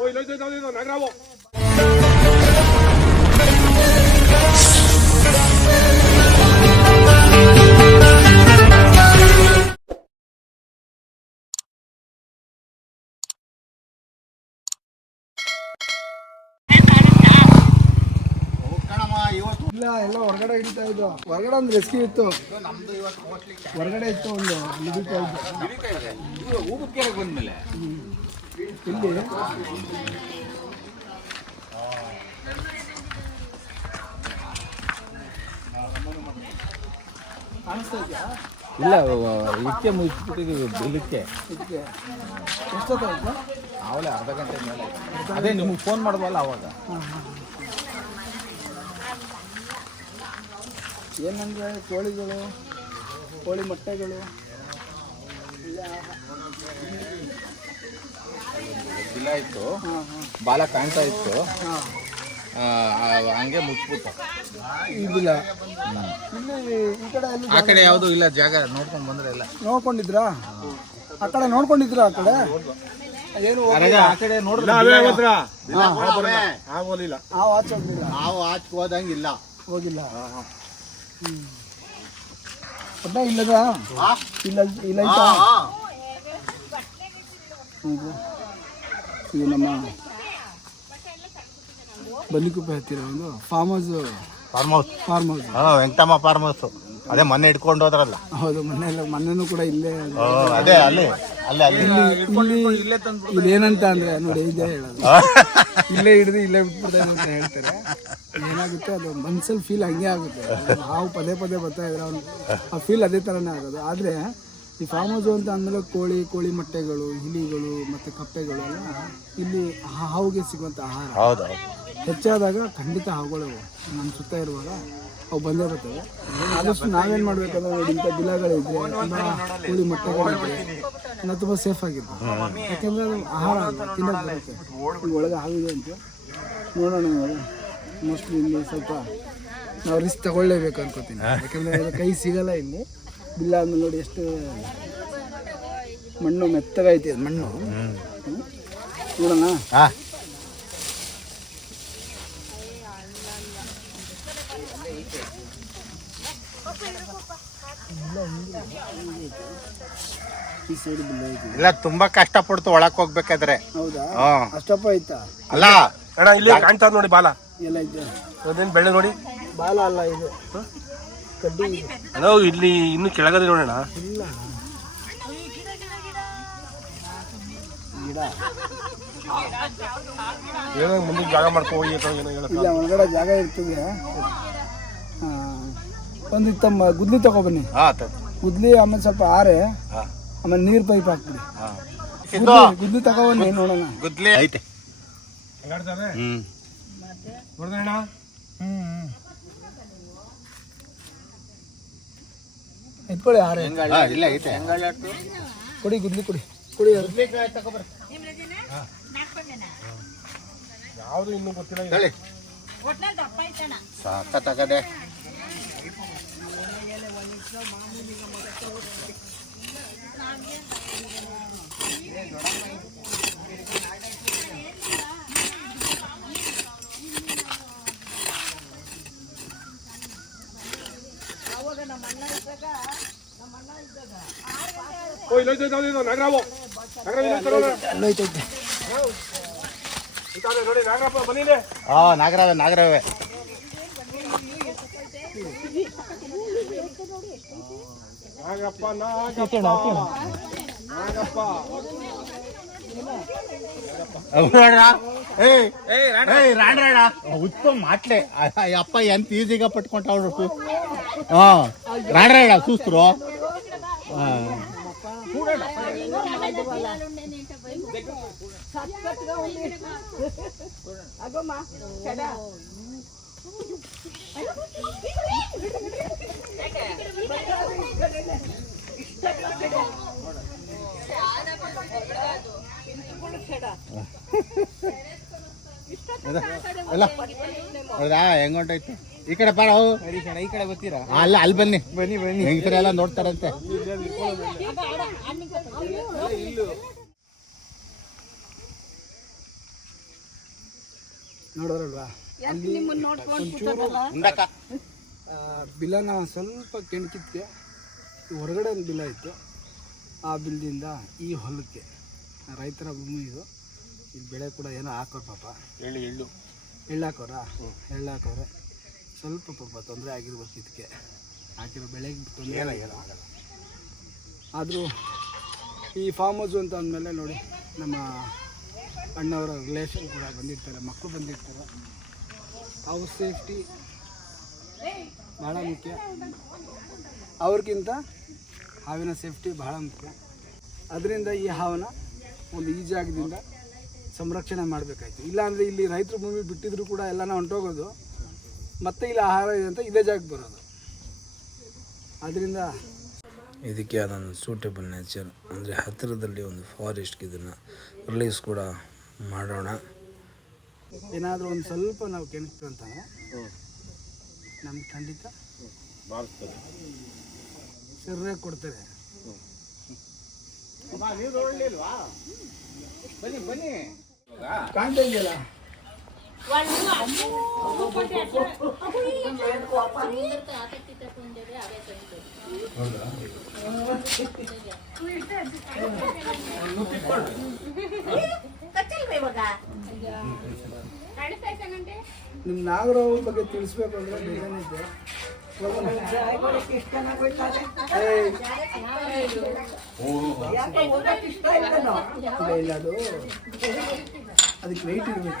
ಓ ಇಲ್ಲ ನಾಗರಾವು ಇಲ್ಲ ಎಲ್ಲ ಹೊರಗಡೆ ಹಿಡಿತಾ ಇದ್ದು ಹೊರಗಡೆ ಒಂದು ರೆಸ್ಕ್ಯೂ ಇತ್ತು. ಹೊರಗಡೆ ಇತ್ತು ಒಂದು ಹಿಡಿತಾ ಇದ್ದು ಬಂದ್ಮೇಲೆ ಇಲ್ಲಿ ಕಾಣಿಸ್ತಾ ಇದೆಯಾ ಇಲ್ಲ ಇದಕ್ಕೆ ಮುಗಿಸ್ಬಿಟ್ಟಿದ್ದೀವಿ ಬಿಲ್ಲಕ್ಕೆ ಎಷ್ಟೊತ್ತಾಯ್ತು? ಆವಲೇ ಅರ್ಧ ಗಂಟೆ ಮೇಲೆ ಅದೇ ನಿಮ್ಗೆ ಫೋನ್ ಮಾಡ್ಬಲ್ಲ ಅವಾಗ. ಏನಂದ್ರೆ ಕೋಳಿಗಳು ಕೋಳಿ ಮೊಟ್ಟೆಗಳು ಇಲ್ಲ ಇತ್ತು. ಹಾಂ ಹಾಂ. ಬಾಲ ಕಾಣ್ತಾ ಇತ್ತು. ಹಾಂ. ಆ, ಆ, ಹಂಗೆ ಮುಚ್ಬಿಟ್ಟು ಇದಿಲ್ಲ. ಇಲ್ಲಿ ಈ ಕಡೆ ಆ ಕಡೆ ಯಾವುದು ಇಲ್ಲ ಜಾಗ ನೋಡ್ಕೊಂಡು ಬಂದ್ರೆ ಇಲ್ಲ. ನೋಡ್ಕೊಂಡಿದ್ರಾ? ಆ ಕಡೆ ನೋಡ್ಕೊಂಡಿದ್ರಾ ಆ ಕಡೆ? ಏನು ಆ ಕಡೆ ನೋಡಿದ್ರೆ ನಾವು ಆಚೆ ಹೋದಂಗಿಲ್ಲ ಹೋಗಿಲ್ಲ. ಒಟ್ಟ ಇಲ್ಲದ? ಇಲ್ಲ ಇಲ್ಲ. ಇದು ನಮ್ಮ ಬನ್ನಿಕುಪ್ಪೆ ಹತ್ತಿರ ಒಂದು farm house farm house farm house ಹಾ ವೆಂಕಟಮ್ಮ ಫಾರ್ಮ್ ಹೌಸ್ ಅದೇ ಮೊನ್ನೆ ಇಟ್ಕೊಂಡು ಹೋದ್ರಲ್ಲ. ಹೌದು ಮೊನ್ನೆ ಮೊನ್ನೆನೂ ಕೂಡ ಇಲ್ಲೇ ಓ, ಅದೇ ಅಲ್ಲಿ ಅಲ್ಲೇ ಅಲ್ಲಿ. ಇಲ್ಲೇ ತಂದು ಏನಂತ ಅಂದ್ರೆ ನೋಡಿ ಇದೇ ಹೇಳೋದು. ಇಲ್ಲೇ ಹಿಡಿದು ಇಲ್ಲೇ ಬಿಟ್ಬಿಡ ಅಂತ ಹೇಳ್ತಾರೆ. ಏನಾಗುತ್ತೆ ಅದು ಮನ್ಸಲ್ಲಿ ಫೀಲ್ ಹಂಗೆ ಆಗುತ್ತೆ. ನಾವು ಪದೇ ಪದೇ ಬರ್ತಾ ಇದ್ರೆ ಅವ್ನು ಆ ಫೀಲ್ ಅದೇ ಥರನೇ ಆಗೋದು. ಆದರೆ ಈ ಫಾರ್ಮ್ ಹೌಸ್ ಅಂತ ಅಂದಮೇಲೆ ಕೋಳಿ ಕೋಳಿ ಮೊಟ್ಟೆಗಳು ಇಲಿಗಳು ಮತ್ತು ಕಪ್ಪೆಗಳು ಎಲ್ಲ ಇಲ್ಲಿ ಹಾವುಗೆ ಸಿಗುವಂಥ ಆಹಾರ. ಹೌದು ಹೆಚ್ಚಾದಾಗ ಖಂಡಿತ ಹಾವುಗಳು ನಮ್ಮ ಸುತ್ತ ಇರುವಾಗ ಅವು ಬಂದೇ ಬರ್ತವೆ. ಆದಷ್ಟು ನಾವೇನು ಮಾಡಬೇಕಂದ್ರೆ ಇಂಥ ಬಿಲಗಳಿದ್ರೆ ತುಂಬ ಕೋಳಿ ಮೊಟ್ಟೆಗಳಿದ್ರೆ ನಾವು ತುಂಬ ಸೇಫ್ ಆಗಿರ್ತೀವಿ ಯಾಕೆಂದರೆ ಅದು ಆಹಾರ ಅಂತ ತಿನ್ನೋಕೆ ಬರುತ್ತೆ. ಈಗ ಒಳಗೆ ಹಾವಿದೆ ಅಂತ ನೋಡೋಣ ಮೋಸ್ಟ್ಲಿ ಇಲ್ಲಿ ಸ್ವಲ್ಪ ನಾವು ರಿಸ್ಕ್ ತಗೊಳ್ಳೇಬೇಕು ಅನ್ಕೋತೀನಿ. ಯಾಕಂದರೆ ಕೈ ಸಿಗಲ್ಲ ಇಲ್ಲಿ. ಬಿಲ್ಲ ಆದ್ಮೇಲೆ ನೋಡಿ ಎಷ್ಟು ಮಣ್ಣು ಮೆತ್ತಗೈತಿ ಅದು ಮಣ್ಣು. ಹ್ಮ್. ನೋಡೋಣ. ಹಾಂ. ಈ ಸೈಡ್ ಬಿಲ್ಲ ಐತಿ ಇಲ್ಲ ತುಂಬಾ ಕಷ್ಟ ಪಡ್ತು ಒಳಕ್ ಹೋಗ್ಬೇಕಾದ್ರೆ. ಹೌದಾ? ಹಾ. ಅಷ್ಟಪ್ಪ ಐತಾ ಅಲ್ಲ. ಅಣ್ಣ ಇಲ್ಲಿ ಕಾಣ್ತಾ ನೋಡಿ ಬಾಲ. ಎಲ್ಲ ಐತೆ ಅದೇನು ಬೆಳ್ಳೆ ನೋಡಿ. ಬಾಲ ಅಲ್ಲ ಇದು. ಕಡ್ಡಿ ಅಲೋ ಇಲ್ಲಿ ಇನ್ನು ಕೆಳಗಡೆ ನೋಡೋಣ. ಇಲ್ಲ. ಗಿಡ ಏನೋ ಮುಂದೆ ಜಾಗ ಮಾಡ್ಕೊಳ್ಳಿ ಅಥವಾ ಏನೋ ಇಲ್ಲ ಒಳಗಡೆ ಜಾಗ ಇರ್ತದೆ. ಒಂದು ತಮ್ಮ ಗುದ್ಲಿ ತಗೊಬನ್ನಿ ಹಾ ತ- ಗುದ್ಲಿ ಆಮೇಲೆ ಸ್ವಲ್ಪ ಆರೆ. ಹಾ. ಆಮೇಲೆ ನೀರು ಪೈಪ್ ಹಾಕ್ಬಿಡಿ. ಗುದ್ಲಿ ಗುದ್ಲಿ ತಗೊಬನ್ನಿ ನೋಡೋಣ. ಗುದ್ಲಿ ಐತೆ. ಹ್ಞೂ ಹ್ಮ್ ನೋಡಿದ್ರೆ ಅಣ್ಣ ಎತ್ಕೊಳ್ಳಿ ಆರು. ಹಾ, ಇಲ್ಲ ಐತೆ. ಕೊಡಿ ಗುದ್ಲಿ ಕೊಡಿ. ಕೊಡಿ. ಯಾವುದು ಇನ್ನೂ ಗೊತ್ತಿಲ್ಲ ಹೇಳಿ ನಾಗರಾವು ನೋಡು. ಅಲ್ಲೈತೈತೆ ಇದ್ದಾನೆ ನೋಡಿ ನಾಗರಪ್ಪ ಬನ್ನಿಲೆ ಹಾ ನಾಗರವೆ ನಾಗರವೆ ನಾಗಪ್ಪ ನಾಗಪ್ಪ. ನಾಗಪ್ಪ ಉತ್ತಮ ಮಾಟ್ಲೆ ಅಪ್ಪ ಎಂತ ಈಸಿಗ ಪಟ್ಕೊಂಡ್ರು ಹಾ ರಾಡ್ರಾಯ್ಡ ಸೂಸ್ತ್ರು. ಎಲ್ಲ ಹೌದಾ ಹೆಂಗ್ ಹೊಂಟೈತೆ ಈ ಕಡೆ ಬಾರವು ಈ ಕಡೆ ಗೊತ್ತೀರಾ? ಅಲ್ಲ ಅಲ್ಲಿ ಬನ್ನಿ. ಬನ್ನಿ ಬನ್ನಿ. ಹೆಂಗಸರೆ ಎಲ್ಲ ನೋಡ್ತಾರಂತೆ. ನೋಡೋರಲ್ವಾ? ಬಿಲನ ಸ್ವಲ್ಪ ಕೆಣಕಿತ್ತೆ ಹೊರಗಡೆ ಒಂದು ಬಿಲ ಇತ್ತು. ಆ ಬಿಲದಿಂದ ಈ ಹೊಲಕ್ಕೆ. ರೈತರ ಭೂಮಿ ಇದು. ಇಲ್ಲಿ ಬೆಳೆ ಕೂಡ ಏನೋ ಹಾಕೋರು ಪಾಪ. ಎಳ್ಳು ಎಳ್ಳು. ಎಳ್ಳು ಹಾಕೋರಾ? ಎಳ್ಳು ಸ್ವಲ್ಪ ಪಾಪ ತೊಂದರೆ ಆಗಿರ್ಬೇಕು ಇದಕ್ಕೆ ಹಾಕಿರೋ ಬೆಳೆಗೆ ತೊಂದರೆ ಆದರೂ ಈ ಫಾರ್ಮ್ ಹೌಸು ಅಂತ ಅಂದಮೇಲೆ ನೋಡಿ ನಮ್ಮ ಅಣ್ಣವರ ರಿಲೇಷನ್ ಕೂಡ ಬಂದಿರ್ತಾರೆ ಮಕ್ಕಳು ಬಂದಿರ್ತಾರೆ. ಅವ್ರ ಸೇಫ್ಟಿ ಭಾಳ ಮುಖ್ಯ. ಅವ್ರಿಗಿಂತ ಹಾವಿನ ಸೇಫ್ಟಿ ಭಾಳ ಮುಖ್ಯ. ಅದರಿಂದ ಈ ಹಾವನ್ನ ಒಂದು ಈ ಜಾಗದಿಂದ ಸಂರಕ್ಷಣೆ ಮಾಡಬೇಕಾಯ್ತು. ಇಲ್ಲಾಂದರೆ ಇಲ್ಲಿ ರೈತರು ಭೂಮಿ ಬಿಟ್ಟಿದ್ರು ಕೂಡ ಎಲ್ಲನ ಹೊಂಟೋಗೋದು. ಮತ್ತೆ ಇಲ್ಲಿ ಆಹಾರ ಇದೆ ಅಂತ ಇದೇ ಜಾಗಕ್ಕೆ ಬರೋದು. ಅದರಿಂದ ಇದಕ್ಕೆ ಅದೊಂದು ಸೂಟೇಬಲ್ ನೇಚರ್ ಅಂದರೆ ಹತ್ತಿರದಲ್ಲಿ ಒಂದು ಫಾರೆಸ್ಟ್ ಇದನ್ನು ರಿಲೀಸ್ ಕೂಡ ಮಾಡೋಣ. ಏನಾದರೂ ಒಂದು ಸ್ವಲ್ಪ ನಾವು ಕೆಣಿಸ್ತು ಅಂತ ನಮ್ಗೆ ಖಂಡಿತ ಸರ್ರೆ ಕೊಡ್ತಾರೆ ಬನ್ನಿ ಬನ್ನಿ. ಕಾಣ್ತಾ ಇದೆಯಲ್ಲ? ನಿಮ್ಮ ನಾಗರಾವ್ ಬಗ್ಗೆ ತಿಳಿಸ್ಬೇಕು ಅಂದ್ರೆ ಡಿಸೈನ್ ಇದೆ. ಇಲ್ಲ ಅದು. ಅದಕ್ಕೆ ವೆಯ್ಟ್ ಇರಬೇಕು.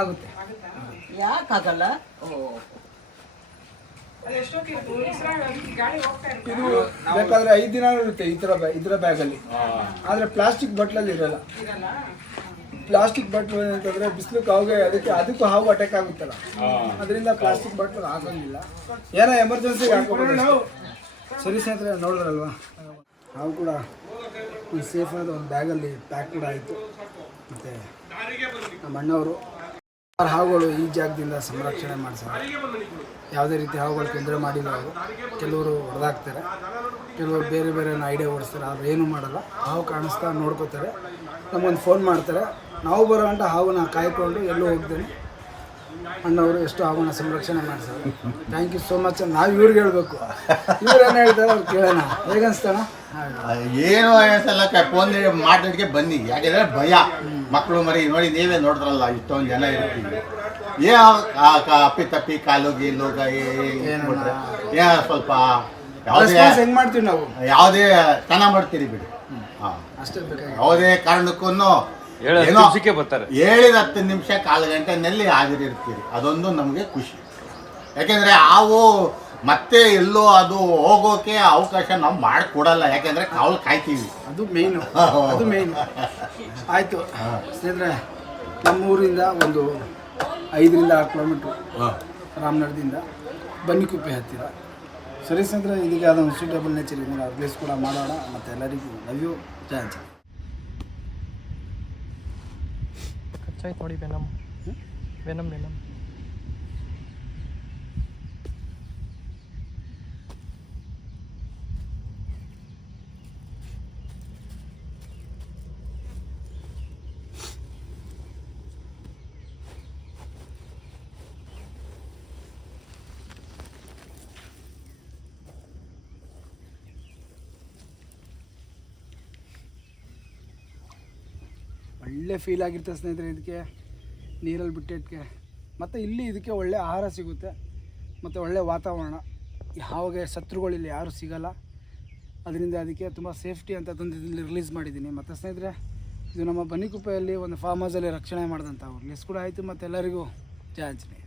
ಆಗುತ್ತೆ. ಯಾಕೆ ಆಗಲ್ಲ? ಇದು ಬೇಕಾದ್ರೆ ಐದು ದಿನ ಇರುತ್ತೆ ಈ ಥರ ಬ್ಯಾ ಇದರ ಬ್ಯಾಗಲ್ಲಿ ಆದರೆ ಪ್ಲಾಸ್ಟಿಕ್ ಬಟ್ಲಲ್ಲಿ ಇರಲ್ಲ. ಪ್ಲಾಸ್ಟಿಕ್ ಬಟ್ಲು ಏನಂತಂದ್ರೆ ಬಿಸಿಲು ಕಾವಿಗೆ ಅದಕ್ಕೆ ಅದಕ್ಕೂ ಹಾವು ಅಟ್ಯಾಕ್ ಆಗುತ್ತಲ್ಲ. ಅದರಿಂದ ಪ್ಲಾಸ್ಟಿಕ್ ಬಟ್ಲು ಆಗಂಗಿಲ್ಲ ಏನೋ ಎಮರ್ಜೆನ್ಸಿಗೆ ಹಾಕೋಬೋದು ನಾವು ಸರಿ ಸ್ನೇಹಿತರೆ ನೋಡಿದ್ರಲ್ವಾ? ಹಾವು ಕೂಡ ಒಂದು ಸೇಫ್ ಆದ ಒಂದು ಬ್ಯಾಗಲ್ಲಿ ಪ್ಯಾಕ್ ಕೂಡ ಆಯಿತು. ಮತ್ತು ನಮ್ಮ ಅಣ್ಣವರು ಹಾವುಗಳು ಈ ಜಾಗದಿಂದ ಸಂರಕ್ಷಣೆ ಮಾಡಿಸ್ತಾರೆ ಯಾವುದೇ ರೀತಿ ಹಾವುಗಳು ತೊಂದರೆ ಮಾಡಿಲ್ಲ ಅವರು. ಕೆಲವರು ಹೊಡೆದಾಕ್ತಾರೆ. ಕೆಲವರು ಬೇರೆ ಬೇರೆ ಐಡಿಯಾ ಓಡಿಸ್ತಾರೆ. ಆದರೆ ಏನೂ ಮಾಡಲ್ಲ. ಹಾವು ಕಾಣಿಸ್ತಾ ನೋಡ್ಕೋತಾರೆ. ನಮಗೊಂದು ಫೋನ್ ಮಾಡ್ತಾರೆ. ನಾವು ಬರೋ ಗಂಟ ಹಾವನ್ನ ಕಾಯ್ಕೊಂಡು ಎಲ್ಲೂ ಹೋಗ್ತೇನೆ. ಅಣ್ಣವರು ಎಷ್ಟು ಹಾವನ್ನ ಸಂರಕ್ಷಣೆ ಮಾಡ್ತಾರೆ ಥ್ಯಾಂಕ್ ಯು ಸೋ ಮಚ್ ನಾವು ಇವ್ರಿಗೆ ಹೇಳಬೇಕು. ಇವ್ರೇನು ಹೇಳ್ತಾರೆ ಅವ್ರು ಕೇಳೋಣ. ಹೇಗನ್ಸ್ತಾನ? ಏನು ಅನ್ಸಲ್ಲ ಫೋನ್ ಮಾತಾಡಿಗೆ ಬನ್ನಿ. ಯಾಕೆಂದ್ರೆ ಭಯ. ಮಕ್ಕಳು ಮರಿ ನೋಡಿ ನೀವೇ ನೋಡಿದ್ರಲ್ಲ ಇಷ್ಟೊಂದು ಜನ ಇರ್ತೀವಿ. ಏ ಅಪ್ಪಿ ತಪ್ಪಿ ಕಾಲು ಗೀಲು ಏ ಸ್ವಲ್ಪ ಯಾವುದೇ ಹೆಂಗೆ ಮಾಡ್ತೀವಿ ನಾವು? ಯಾವುದೇ ತನ ಮಾಡ್ತೀರಿ ಬಿಡಿ. ಹಾ. ಅಷ್ಟೇ ಬೇಕಾಗಿ ಯಾವುದೇ ಕಾರಣಕ್ಕೂ ಏನೋ ಹೇಳಿದ ಹತ್ತು ನಿಮಿಷ ಕಾಲು ಗಂಟೆನಲ್ಲಿ ಹಾಜರಿರ್ತೀರಿ. ಅದೊಂದು ನಮಗೆ ಖುಷಿ. ಯಾಕೆಂದ್ರೆ ಹಾವು ಮತ್ತೆ ಎಲ್ಲೋ ಅದು ಹೋಗೋಕೆ ಅವಕಾಶ ನಾವು ಮಾಡಿಕೊಡಲ್ಲ. ಯಾಕೆಂದ್ರೆ ಕಾವಲು ಕಾಯ್ತೀವಿ. ಅದು ಮೇಯ್ನು ಅದು ಮೇಯ್ನ್ ಆಯಿತು. ಸ್ನೇಹಿತರೆ ನಮ್ಮೂರಿಂದ ಒಂದು ಐದರಿಂದ ಆರು ಕಿಲೋಮೀಟ್ರ್ ರಾಮನಗರದಿಂದ ಬನ್ನಿಕುಪ್ಪೆ ಹತ್ತಿರ. ಸರಿ ಸ್ನೇಹಿತರೆ ಇದೀಗ ಅದೊಂದು ಸೂಟೇಬಲ್ ನೇಚರ್ ಇದೆ ಪ್ಲೇಸ್ ಕೂಡ ಮಾಡೋಣ. ಮತ್ತು ಎಲ್ಲರಿಗೂ ಲವ್ ಯು ಜಯ ಜಯ ಕಚ್ಚಾಯ್ತು ನೋಡಿ ಬೆನಮ್ ಬೆನಮ್ ವೆನಮ್ ಒಳ್ಳೆ ಫೀಲ್ ಆಗಿರ್ತದೆ ಸ್ನೇಹಿತರೆ ಇದಕ್ಕೆ, ನೀರಲ್ಲಿ ಬಿಟ್ಟಿದ್ದಕ್ಕೆ ಮತ್ತು ಇಲ್ಲಿ ಇದಕ್ಕೆ ಒಳ್ಳೆ ಆಹಾರ ಸಿಗುತ್ತೆ, ಮತ್ತು ಒಳ್ಳೆ ವಾತಾವರಣ. ಯಾವಾಗ ಶತ್ರುಗಳಿಲ್ಲಿ ಯಾರೂ ಸಿಗಲ್ಲ. ಅದರಿಂದ ಅದಕ್ಕೆ ತುಂಬ ಸೇಫ್ಟಿ ಅಂತ ತಂದು ಇಲ್ಲಿ ರಿಲೀಸ್ ಮಾಡಿದ್ದೀನಿ. ಮತ್ತು ಸ್ನೇಹಿತರೆ, ಇದು ನಮ್ಮ ಬನ್ನಿಕುಪ್ಪೆಯಲ್ಲಿ ಒಂದು ಫಾರ್ಮ್ ಹೌಸಲ್ಲಿ ರಕ್ಷಣೆ ಮಾಡಿದಂಥ ರಿಲೀಸ್ ಕೂಡ ಆಯಿತು, ಮತ್ತು ಎಲ್ಲರಿಗೂ ಜಯ ಆಂಜನೇಯ.